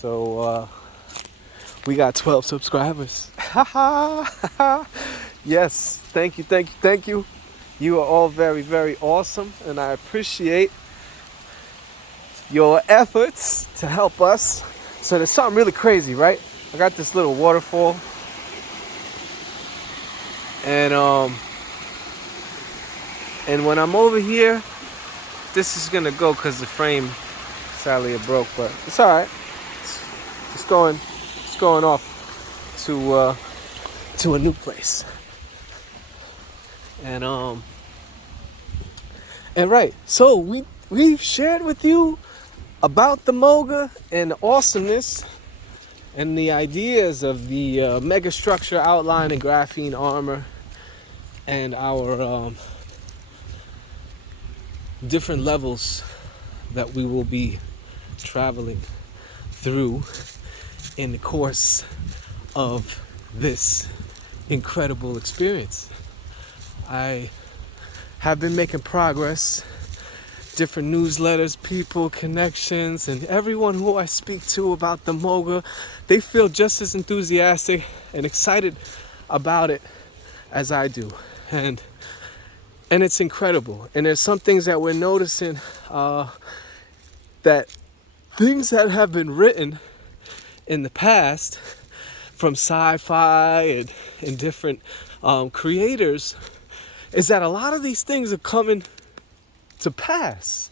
So we got 12 subscribers. Yes, thank you. You are all very, very awesome, and I appreciate your efforts to help us. So there's something really crazy, right? I got this little waterfall, and when I'm over here, this is gonna go because the frame sadly it broke, but it's all right. It's going off to a new place, and right. So we've shared with you about the MOGA and the awesomeness and the ideas of the megastructure outline and graphene armor and our different levels that we will be traveling through in the course of this incredible experience. I have been making progress. Different newsletters, people, connections, and everyone who I speak to about the MOGA, they feel just as enthusiastic and excited about it as I do. And it's incredible. And there's some things that we're noticing, that things that have been written in the past from sci-fi and different creators, is that a lot of these things are coming to pass.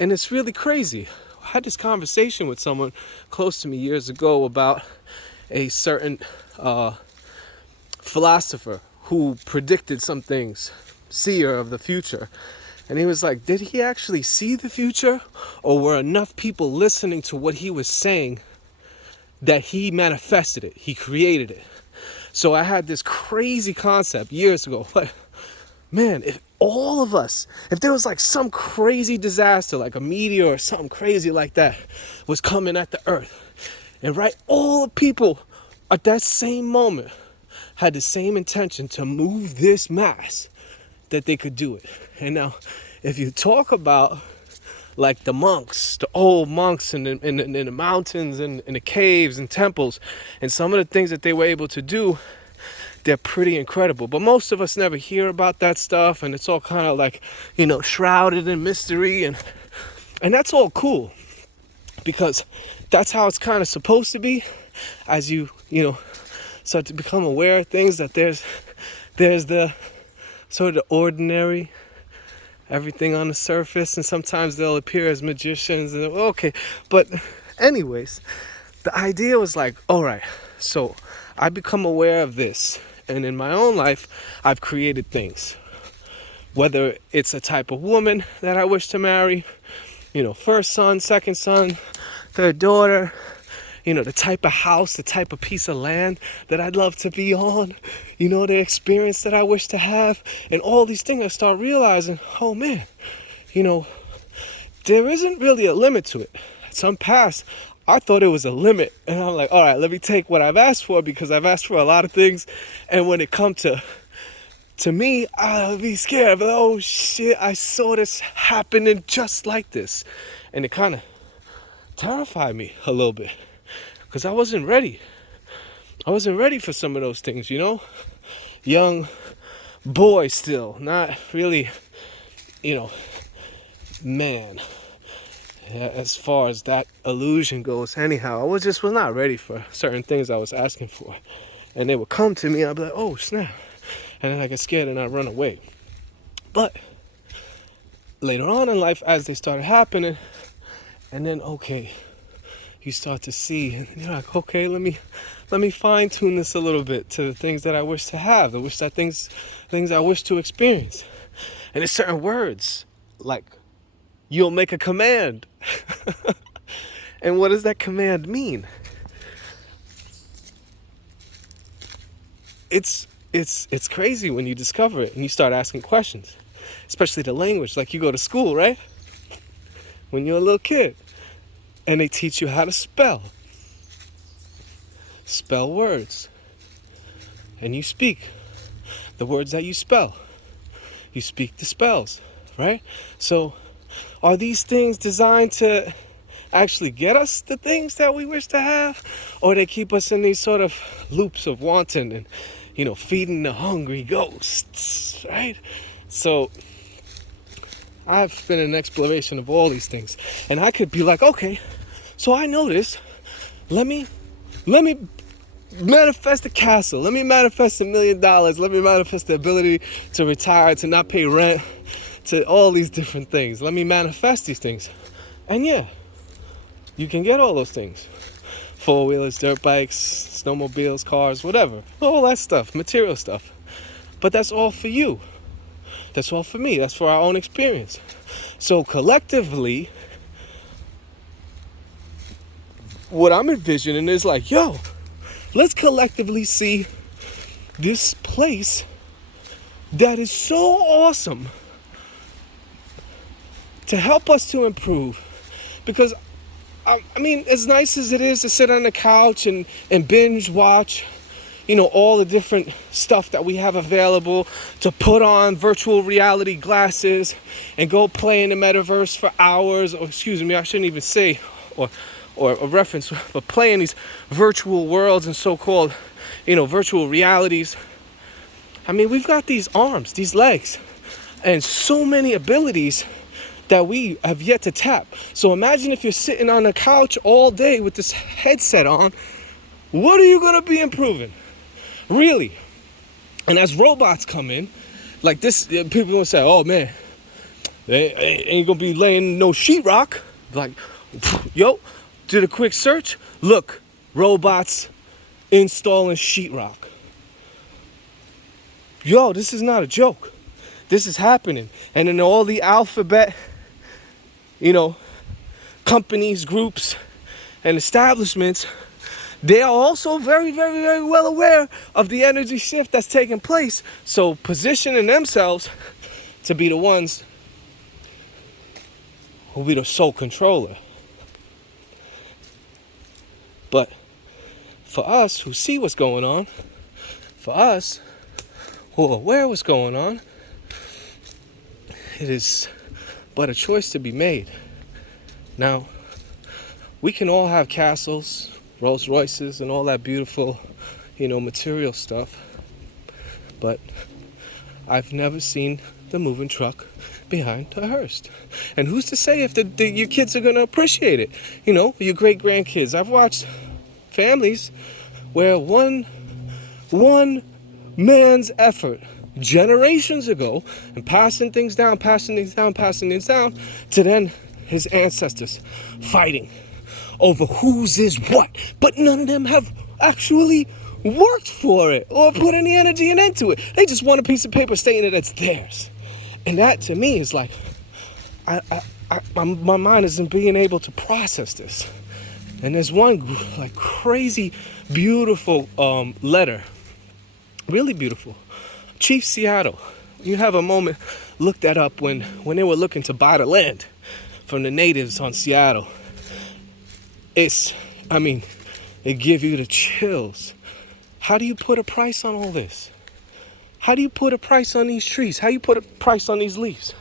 And it's really crazy. I had this conversation with someone close to me years ago about a certain philosopher who predicted some things, seer of the future. And he was like, did he actually see the future, or were enough people listening to what he was saying that he manifested it, he created it? So I had this crazy concept years ago, like, man, if all of us, if there was like some crazy disaster, like a meteor or something crazy like that was coming at the earth, and right, all the people at that same moment had the same intention to move this mass, that they could do it. And now, if you talk about like the monks, the old monks in the mountains and in the caves and temples, and some of the things that they were able to do, they're pretty incredible. But most of us never hear about that stuff, and it's all kind of like, shrouded in mystery, and that's all cool, because that's how it's kind of supposed to be. As you start to become aware of things, that there's the sort of ordinary, everything on the surface, and sometimes they'll appear as magicians, and okay. But anyways, the idea was like, all right, so I become aware of this, and in my own life I've created things, whether it's a type of woman that I wish to marry, first son, second son, third daughter, the type of house, the type of piece of land that I'd love to be on, the experience that I wish to have, and all these things. I start realizing, oh man, there isn't really a limit to it. Some past, I thought it was a limit, and I'm like, all right, let me take what I've asked for, because I've asked for a lot of things, and when it comes to me, I'll be scared. But oh shit, I saw this happening just like this, and it kind of terrified me a little bit, because I wasn't ready. I wasn't ready for some of those things, young boy still, not really, man. As far as that illusion goes, anyhow, I was not ready for certain things I was asking for, and they would come to me, and I'd be like, oh snap, and then I get scared and I run away. But later on in life, as they started happening, and then okay, you start to see, and you're like, okay, let me fine tune this a little bit to the things that I wish to have, things I wish to experience, and there's certain words like, you'll make a command. And what does that command mean? It's crazy when you discover it and you start asking questions, especially the language. Like, you go to school, right? When you're a little kid, and they teach you how to spell words, and you speak the words that you spell. You speak the spells, right? So are these things designed to actually get us the things that we wish to have, or they keep us in these sort of loops of wanting and, feeding the hungry ghosts, right? So I've been an exploration of all these things, and I could be like, okay, so I know this. Let me manifest a castle. Let me manifest $1 million. Let me manifest the ability to retire, to not pay rent, to all these different things. Let me manifest these things. And yeah, you can get all those things. 4-wheelers, dirt bikes, snowmobiles, cars, whatever. All that stuff, material stuff. But that's all for you. That's all for me. That's for our own experience. So collectively, what I'm envisioning is like, yo, let's collectively see this place that is so awesome to help us to improve. Because I mean, as nice as it is to sit on the couch and binge watch, all the different stuff that we have available, to put on virtual reality glasses and go play in the metaverse for hours, or excuse me, I shouldn't even say, or a reference, but play in these virtual worlds and so-called, virtual realities. I mean, we've got these arms, these legs, and so many abilities that we have yet to tap. So imagine if you're sitting on a couch all day with this headset on, what are you gonna be improving? Really? And as robots come in, like this, people gonna say, oh man, they ain't gonna be laying no sheetrock. Like, yo, did a quick search, look, robots installing sheetrock. Yo, this is not a joke. This is happening. And in all the alphabet, companies, groups, and establishments, they are also very, very, very well aware of the energy shift that's taking place. So positioning themselves to be the ones who will be the sole controller. But for us who see what's going on, for us who are aware of what's going on, it is but a choice to be made. Now, we can all have castles, Rolls Royces, and all that beautiful, material stuff. But I've never seen the moving truck behind a hearse. And who's to say if your kids are going to appreciate it? Your great-grandkids. I've watched families where one man's effort generations ago and passing things down to then his ancestors fighting over whose is what, but none of them have actually worked for it or put any energy into it. They just want a piece of paper stating that it's theirs. And that to me is like, my mind isn't being able to process this. And there's one like crazy beautiful letter, really beautiful, Chief Seattle. You have a moment, look that up, when they were looking to buy the land from the natives on Seattle. It give you the chills. How do you put a price on all this? How do you put a price on these trees? How do you put a price on these leaves?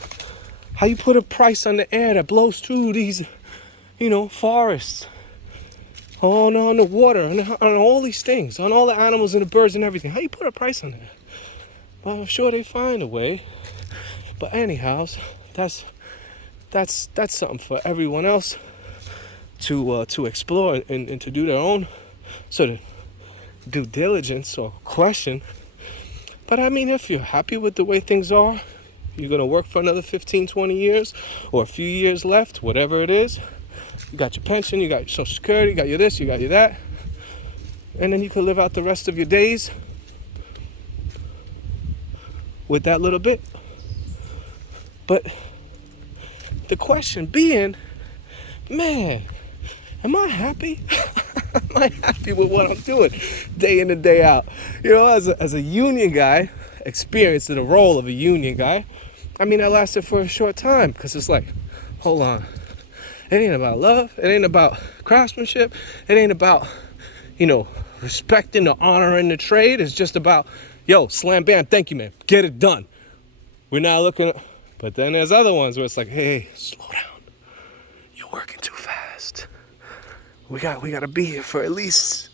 How do you put a price on the air that blows through these, forests? On the water, on all these things, on all the animals and the birds and everything. How do you put a price on that? Well, I'm sure they find a way. But anyhow, that's something for everyone else to explore and to do their own sort of due diligence or question. But if you're happy with the way things are, you're going to work for another 15, 20 years or a few years left, whatever it is. You got your pension, you got your Social Security, you got your this, you got your that. And then you can live out the rest of your days with that little bit. But the question being, man, am I happy? Am I happy with what I'm doing day in and day out? As a union guy, experienced in the role of a union guy, that lasted for a short time, because it's like, hold on. It ain't about love. It ain't about craftsmanship. It ain't about, respecting the honor in the trade. It's just about, yo, slam, bam, thank you, man. Get it done. We're not looking at... But then there's other ones where it's like, hey, slow down. You're working too fast. we gotta be here for at least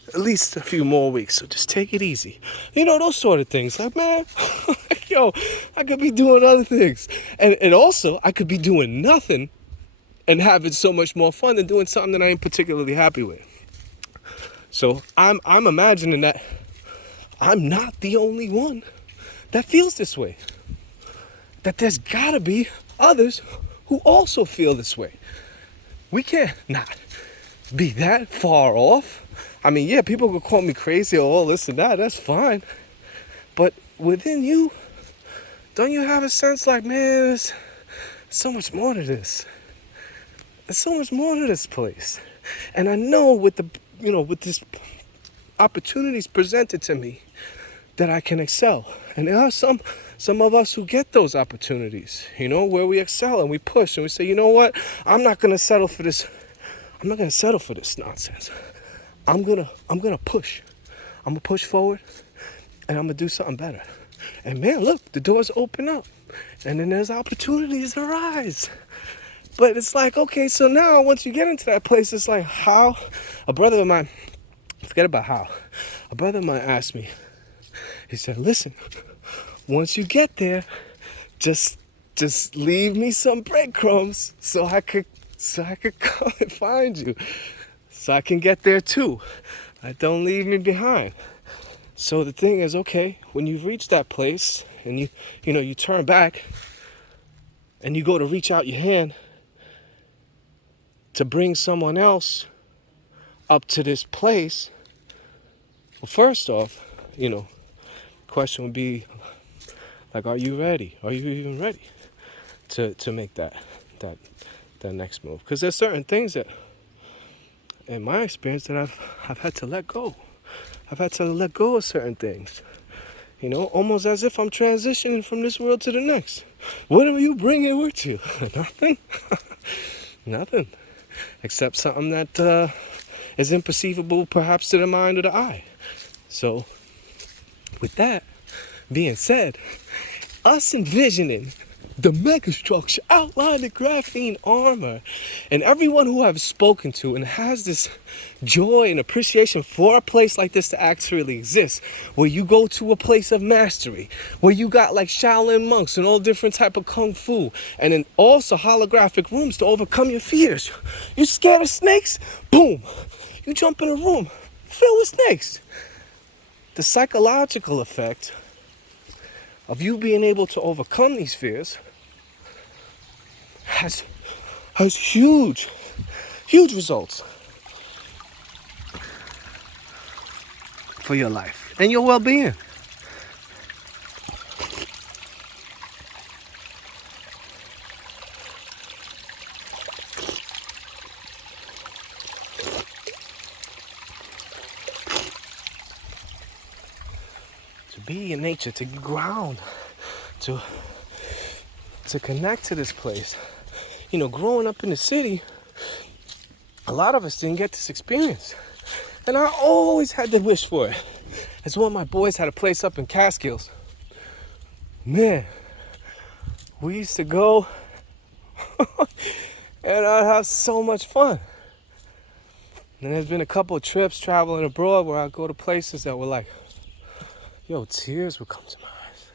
a few more weeks. So just take it easy. You know, those sort of things. Like, man, yo, I could be doing other things. And also I could be doing nothing and having so much more fun than doing something that I ain't particularly happy with. So I'm imagining that I'm not the only one that feels this way. That there's gotta be others who also feel this way. We can't not be that far off. I mean, yeah, people could call me crazy or all this and that, that's fine. But within you, don't you have a sense like, man, there's so much more to this. There's so much more to this place. And I know with this opportunities presented to me that I can excel. And there are some of us who get those opportunities, where we excel and we push and we say, you know what? I'm not gonna settle for this. I'm not gonna settle for this nonsense. I'm gonna push. I'm gonna push forward and I'm gonna do something better. And man, look, the doors open up and then there's opportunities arise. But it's like, okay, so now once you get into that place, it's like how a brother of mine, forget about how, a brother of mine asked me, he said, listen, once you get there, just leave me some breadcrumbs so I could come and find you, so I can get there too. Don't leave me behind. So the thing is, okay, when you've reached that place and you turn back and you go to reach out your hand to bring someone else up to this place, well, first off, question would be like, are you ready? Are you even ready to make that next move? Because there's certain things that, in my experience, that I've had to let go. I've had to let go of certain things. Almost as if I'm transitioning from this world to the next. What are you bringing with you? Nothing. Nothing. Except something that is imperceivable, perhaps, to the mind or the eye. So, with that being said, us envisioning the megastructure outlined in graphene armor, and everyone who I've spoken to and has this joy and appreciation for a place like this to actually exist, where you go to a place of mastery, where you got like Shaolin monks and all different type of kung fu, and then also holographic rooms to overcome your fears. You scared of snakes? Boom! You jump in a room filled with snakes. The psychological effect of you being able to overcome these fears has huge results for your life and your well-being. To be in nature, to ground, to connect to this place. Growing up in the city, a lot of us didn't get this experience. And I always had to wish for it. As one of my boys had a place up in Catskills. Man, we used to go and I'd have so much fun. And there's been a couple of trips traveling abroad where I go to places that were like, yo, tears would come to my eyes.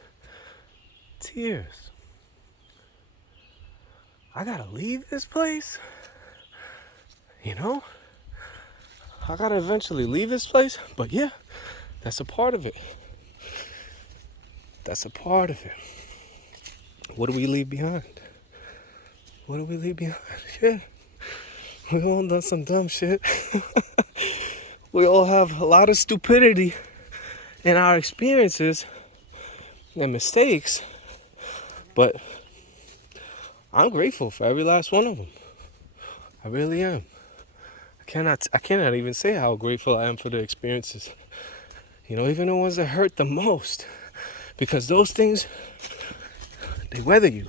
Tears. I gotta leave this place? I gotta eventually leave this place? But yeah, that's a part of it. That's a part of it. What do we leave behind? What do we leave behind? Yeah, we all done some dumb shit. We all have a lot of stupidity in our experiences and mistakes, but I'm grateful for every last one of them. I really am. I cannot even say how grateful I am for the experiences. Even the ones that hurt the most, because those things, they weather you.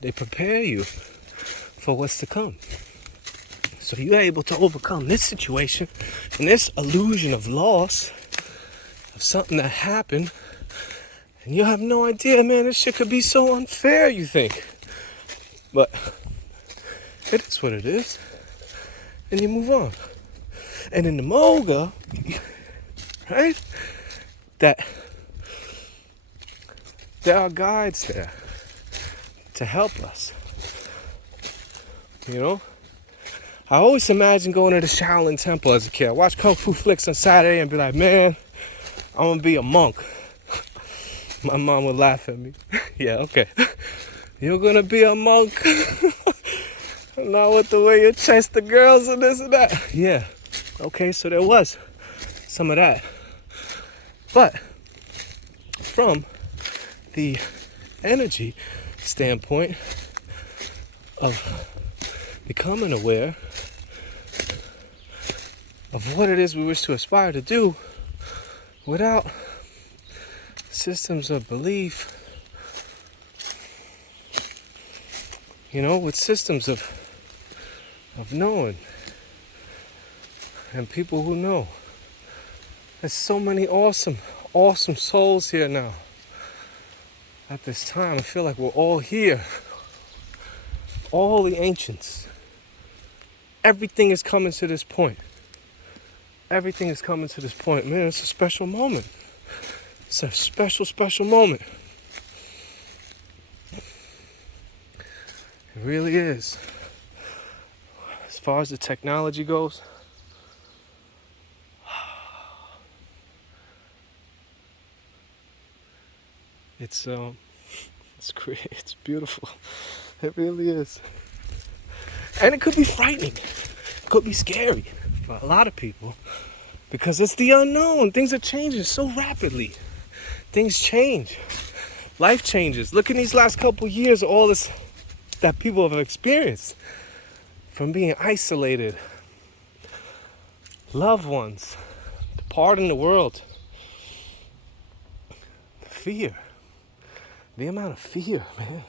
They prepare you for what's to come. So you're able to overcome this situation and this illusion of loss, of something that happened, and you have no idea, man, this shit could be so unfair, you think. But It is what it is. And you move on. And in the MOGA, right? That there are guides there to help us. You know? I always imagined going to the Shaolin Temple as a kid. I watch Kung Fu flicks on Saturday and be like, man, I'm gonna be a monk. My mom would laugh at me. Yeah, okay. You're gonna be a monk. Not with the way you chase the girls and this and that. Yeah. Okay, so there was some of that. But from the energy standpoint of becoming aware of what it is we wish to aspire to do without systems of belief, you know, with systems of knowing and people who know. There's so many awesome souls here now. At this time, I feel like we're all here. All the ancients. Everything is coming to this point. Everything is coming to this point. Man, it's a special moment. It's a special, special moment. It really is. As far as the technology goes, it's great. It's beautiful. It really is. And it could be frightening. It could be scary for a lot of people because it's the unknown. Things are changing so rapidly. Things change. Life changes. Look in these last couple of years, all this that people have experienced. From being isolated, loved ones, departing the world, fear, the amount of fear, man.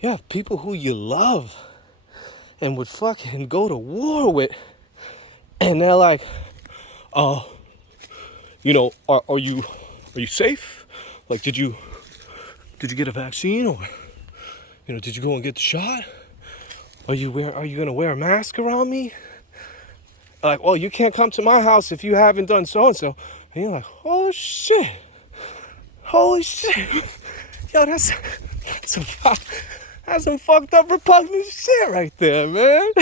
You have people who you love and would fucking go to war with, and they're like, you know, are you safe? Like, did you get a vaccine, or, you know, did you go and get the shot? Are you gonna wear a mask around me? Like, well, you can't come to my house if you haven't done so and so. And you're like, oh shit, holy shit, yo, that's some fucked up repugnant shit right there, man.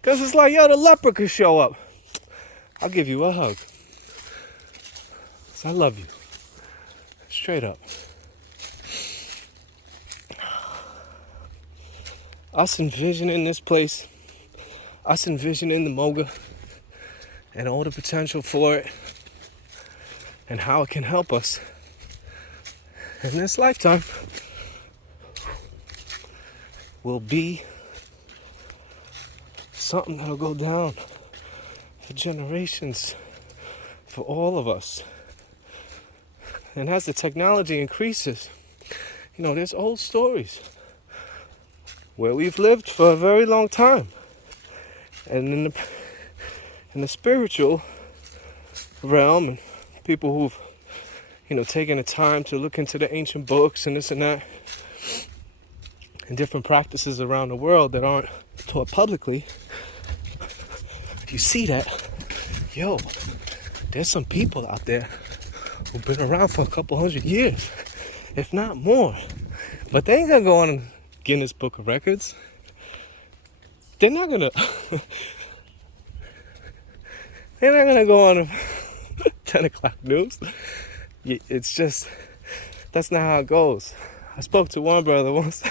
Cause it's like, yo, the leper could show up. I'll give you a hug. 'Cause I love you. Straight up. Us envisioning this place, us envisioning the MOGA and all the potential for it and how it can help us in this lifetime will be something that'll go down for generations for all of us. And as the technology increases, you know, there's old stories where we've lived for a very long time. And in the spiritual realm, and people who've, you know, taken the time to look into the ancient books and this and that, and different practices around the world that aren't taught publicly, you see that, yo, there's some people out there who've been around for a couple hundred years, if not more. But they ain't gonna go on Guinness Book of Records. They're not gonna go on 10 o'clock news. It's just, that's not how it goes. I spoke to one brother once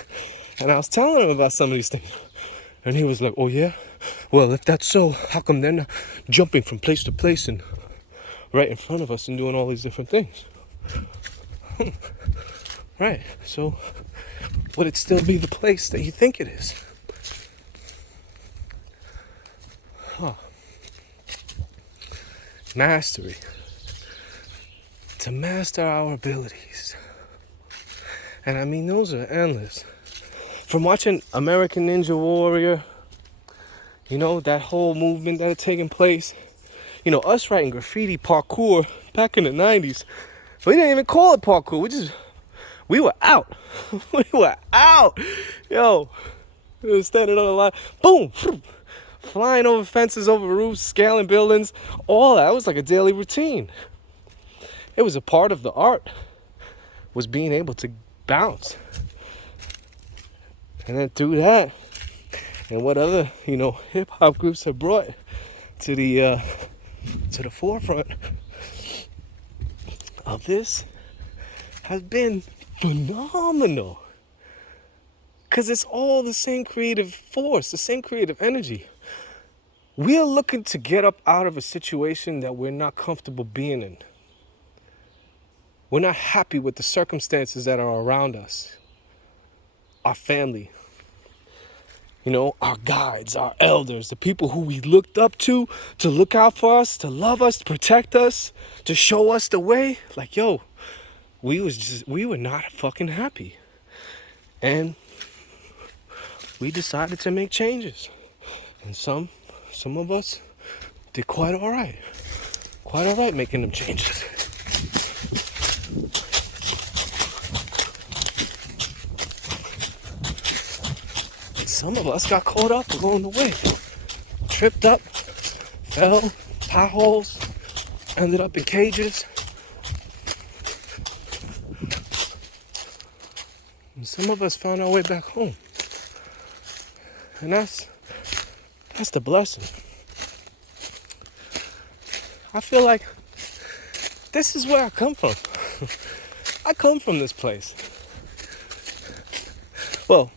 and I was telling him about some of these things. And he was like, oh yeah? Well, if that's so, how come they're not jumping from place to place and right in front of us and doing all these different things? Right, so would it still be the place that you think it is? Mastery. To master our abilities. And I mean, those are endless. From watching American Ninja Warrior, you know, that whole movement that had taken place. You know, us writing graffiti parkour back in the 90s. We didn't even call it parkour. We were out. We were out. Yo, We were standing on the line. Boom! Flying over fences, over roofs, scaling buildings. All that was like a daily routine. It was a part of the art, was being able to bounce. And then through that, and what other, hip hop groups have brought to the forefront of this has been phenomenal. Because it's all the same creative force, the same creative energy. We are looking to get up out of a situation that we're not comfortable being in. We're not happy with the circumstances that are around us. Our family, our guides, our elders, the people who we looked up to look out for us, to love us, to protect us, to show us the way. Like, we were not fucking happy. And we decided to make changes. And some of us did quite all right making them changes. Some of us got caught up along the way. Tripped up, fell, potholes, ended up in cages. And some of us found our way back home. And that's the blessing. I feel like this is where I come from. I come from this place. Well,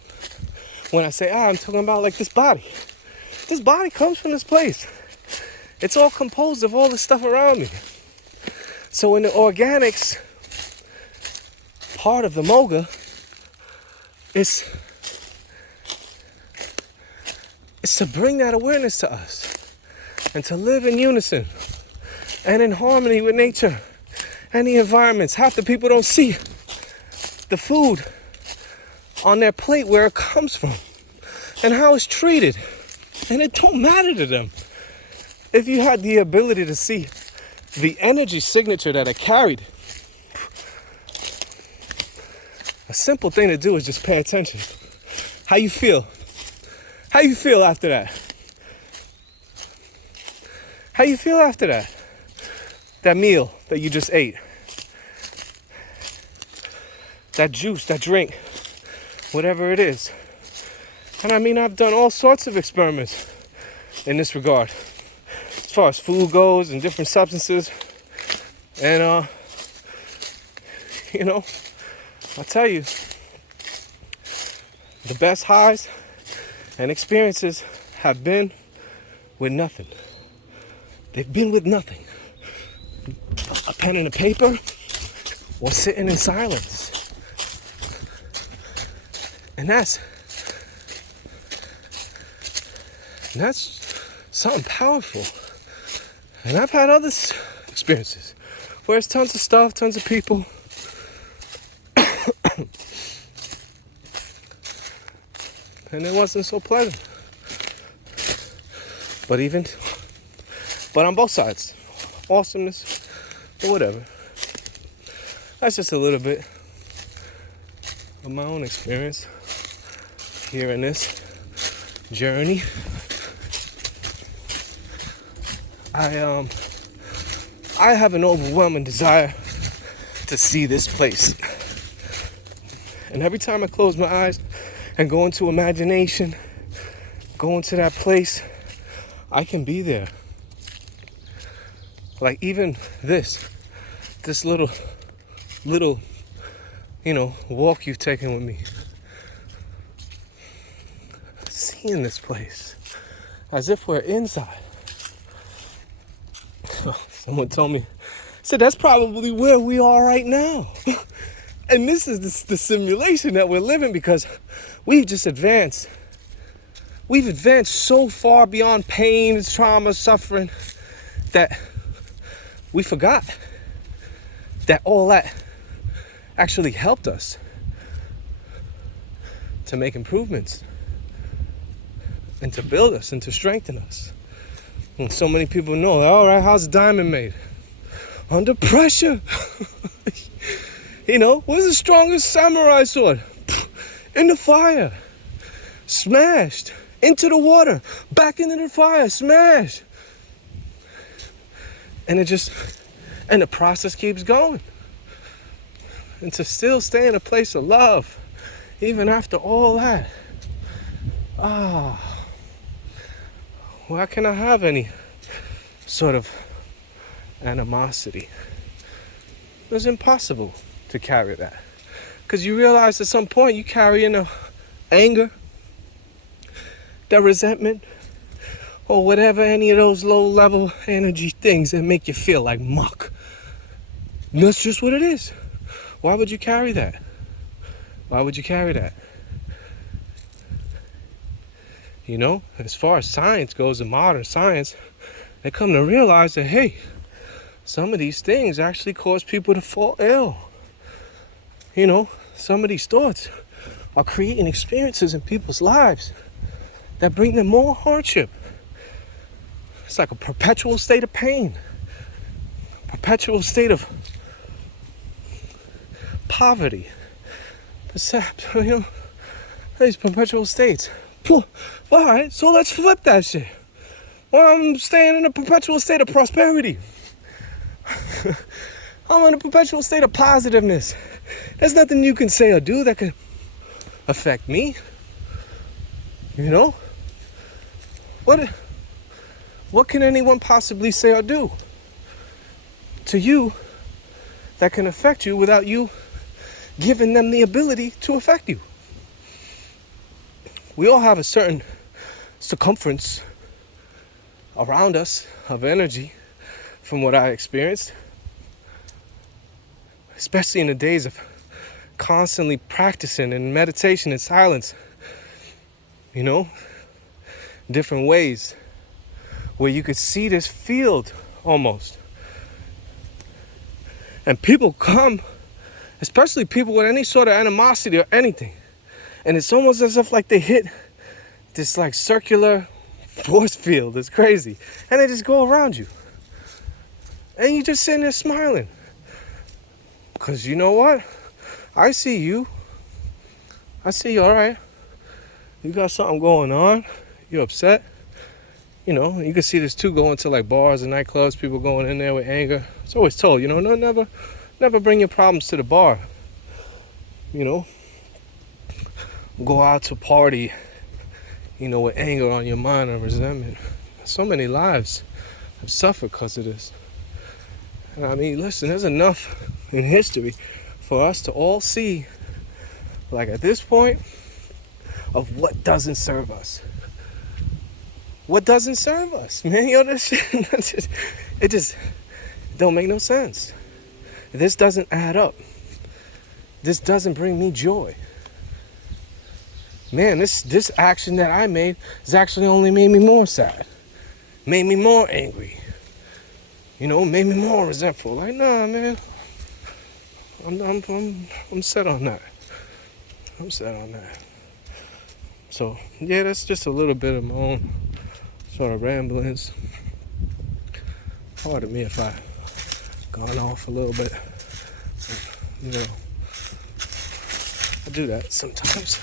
when I say I'm talking about like this body. This body comes from this place. It's all composed of all the stuff around me. So in the organics part of the MOGA, it's to bring that awareness to us and to live in unison and in harmony with nature and the environments. Half the people don't see the food on their plate, where it comes from and how it's treated, and it don't matter to them. If you had the ability to see the energy signature that it carried, a simple thing to do is just pay attention. How you feel? How you feel after that? How you feel after that? That meal that you just ate, that juice, that drink, whatever it is. And I mean, I've done all sorts of experiments in this regard, as far as food goes and different substances. And, I'll tell you, the best highs and experiences have been with nothing. They've been with nothing. A pen and a paper, or sitting in silence. And that's something powerful. And I've had other experiences where it's tons of stuff, tons of people. And it wasn't so pleasant. But on both sides, awesomeness or whatever. That's just a little bit of my own experience here in this journey. I have an overwhelming desire to see this place. And every time I close my eyes and go into imagination, go into that place, I can be there. Like even this little, walk you've taken with me. Seeing this place as if we're inside. Someone told me, said that's probably where we are right now. And this is the simulation that we're living, because we've just advanced. We've advanced so far beyond pain, trauma, suffering, that we forgot that all that actually helped us to make improvements and to build us and to strengthen us. And so many people know, all right, how's a diamond made? Under pressure. What's the strongest samurai sword? In the fire. smashed into the water, back into the fire, smashed. And the process keeps going. And to still stay in a place of love, even after all that, why can't I have any sort of animosity? It's impossible to carry that. Because you realize at some point you carry in anger, the resentment, or whatever, any of those low-level energy things that make you feel like muck. And that's just what it is. Why would you carry that? Why would you carry that? You know, as far as science goes, in modern science, they come to realize that, hey, some of these things actually cause people to fall ill. You know, some of these thoughts are creating experiences in people's lives that bring them more hardship. It's like a perpetual state of pain, perpetual state of poverty. Perhaps, you know, these perpetual states. All right, so let's flip that shit. Well, I'm staying in a perpetual state of prosperity. I'm in a perpetual state of positiveness. There's nothing you can say or do that can affect me. You know? What can anyone possibly say or do to you that can affect you without you giving them the ability to affect you? We all have a certain circumference around us of energy, from what I experienced, especially in the days of constantly practicing in meditation and silence, you know, different ways where you could see this field almost. And people come, especially people with any sort of animosity or anything, and it's almost as if like they hit this like circular force field. It's crazy. And they just go around you. And you just sitting there smiling. Because you know what? I see you. I see you, all right. You got something going on. You're upset. You know, you can see this too going to like bars and nightclubs, people going in there with anger. It's always told, you know, no, never bring your problems to the bar. You know, go out to party, you know, with anger on your mind and resentment. So many lives have suffered because of this. And I mean, listen, there's enough in history for us to all see, like at this point, of what doesn't serve us. What doesn't serve us, man? You know, this shit, it just don't make no sense. This doesn't add up. This doesn't bring me joy. Man, this action that I made has actually only made me more sad. Made me more angry. You know, made me more resentful. Like, nah, man. I'm set on that. I'm set on that. So, yeah, that's just a little bit of my own sort of ramblings. Pardon me if I've gone off a little bit. You know, I do that sometimes.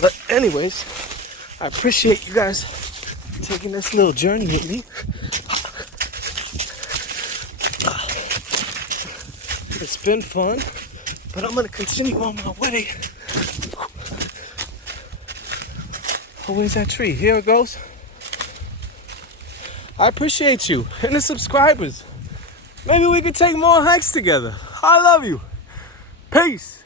But anyways, I appreciate you guys taking this little journey with me. It's been fun, but I'm gonna continue on my way. Oh, where's that tree? Here it goes. I appreciate you and the subscribers. Maybe we could take more hikes together. I love you. Peace.